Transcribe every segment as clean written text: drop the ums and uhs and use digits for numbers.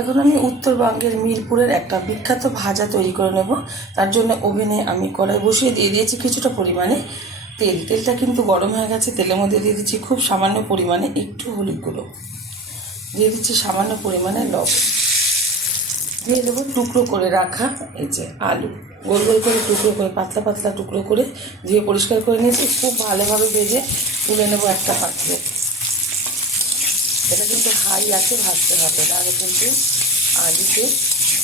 এখন আমি উত্তরবঙ্গের মিরপুরের একটা বিখ্যাত ভাজা তৈরি করে নেব। তার জন্য ওভেনে আমি কড়াই বসিয়ে দিয়ে দিয়েছি কিছুটা পরিমাণে তেল। তেলটা কিন্তু গরম হয়ে গেছে। তেলের মধ্যে দিয়ে দিচ্ছি খুব সামান্য পরিমাণে একটু হলুদ গুঁড়ো, দিয়ে দিচ্ছি সামান্য পরিমাণে লবণ, দিয়ে দেবো টুকরো করে রাখা এই যে আলু, গোল গোল করে টুকরো করে পাতলা পাতলা টুকরো করে ধুয়ে পরিষ্কার করে নিয়েছি। খুব ভালোভাবে ভেজে তুলে নেবো একটা পাত্রে। এটা কিন্তু হাই আছে ভাজতে হবে, নাহলে কিন্তু আলুতে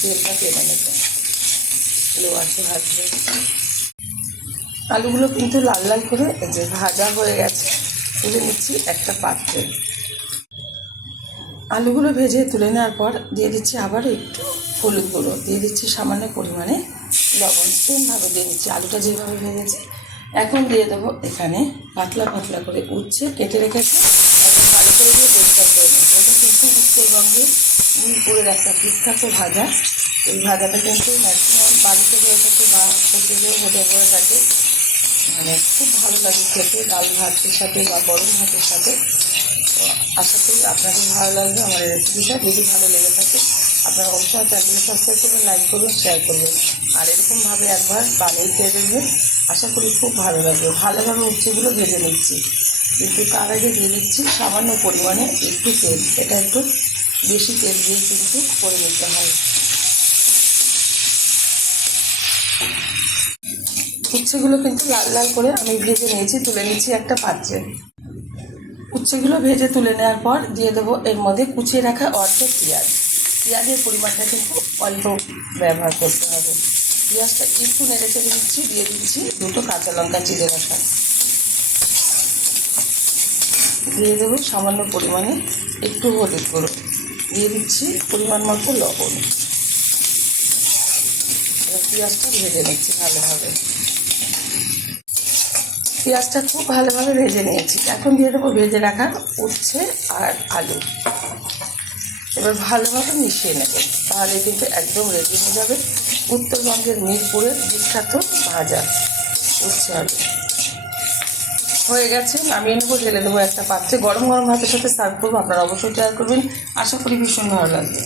তেলটা টেনে নেবে। লো আছে ভাজবে। আলুগুলো কিন্তু লাল লাল করে যে ভাজা হয়ে গেছে, তুলে নিচ্ছি একটা পাত্রে। আলুগুলো ভেজে তুলে নেওয়ার পর দিয়ে দিচ্ছি আবার একটু হলুদ গুঁড়ো, দিয়ে দিচ্ছি সামান্য পরিমাণে লবণ। সেমভাবে দিয়ে দিচ্ছি আলুটা যেভাবে ভেজেছি। এখন দিয়ে দেবো এখানে পাতলা পাতলা করে উচ্ছে কেটে রেখেছি। ভালো করে দিয়ে পরিষ্কার করে নিচ্ছি। এটা কিন্তু উত্তরবঙ্গের মিরপুরের একটা বিখ্যাত ভাজা। এই ভাজাটা কিন্তু ম্যাক্সিমাম বাড়িতে হয়ে থাকে বা হোটেলেও হয়ে থাকে। মানে খুব ভালো লাগে খেতে, ডাল ভাতের সাথে বা গরম ভাতের সাথে। তো আশা করি আপনাদের ভালো লাগবে আমার এই রেসিপিটা। যদি ভালো লেগে থাকে আপনারা অবশ্যই চ্যানেলটি সাবস্ক্রাইব করবেন, লাইক করবেন, শেয়ার করবেন। আর এরকমভাবে একবার বানিয়ে খেয়ে দেখবেন, আশা করি খুব ভালো লাগবে। ভালোভাবে উচ্ছেগুলো ভেজে নিচ্ছি, কিন্তু তার আগে দিয়ে দিচ্ছি সামান্য পরিমাণে একটু তেল। এটা একটু বেশি তেল দিয়ে কিন্তু করে নিতে হয়। উচ্ছেগুলো কিন্তু লাল লাল করে আমি ভেজে নিয়েছি, তুলে নিচ্ছি একটা পাত্রে। উচ্ছেগুলো ভেজে তুলে নেওয়ার পর দিয়ে দেবো এর মধ্যে কুচিয়ে রাখা অর্ধেক পেঁয়াজ। পেঁয়াজের পরিমাণটা কিন্তু অল্প ব্যবহার করতে হবে। পেঁয়াজটা একটু নেড়ে চেড়ে দিচ্ছি, দিয়ে দিচ্ছি দুটো কাঁচা লঙ্কা চিড়ে রাখা, দিয়ে দেবো সামান্য পরিমাণে একটু হলুদ গুঁড়ো, দিয়ে দিচ্ছি পরিমাণ মতো লবণ। এবার পেঁয়াজটা ভেজে নিচ্ছি ভালোভাবে। পেঁয়াজটা খুব ভালোভাবে ভেজে নিয়েছি। এখন দিয়ে দেবো ভেজে রাখা উচ্ছে আর আলু। এবার ভালোভাবে মিশিয়ে নেব, তাহলে কিন্তু একদম রেডি হয়ে যাবে উত্তরবঙ্গের মিরপুরের বিখ্যাত ভাজা উচ্ছে আলু। হয়ে গেছে, নামিয়ে নেবো, ঢেলে দেবো একটা পাত্রে। গরম গরম ভাতের সাথে সার্ভ করবো। আপনারা অবশ্যই ট্রাই করবেন, আশা করি ভীষণ ভালো লাগবে।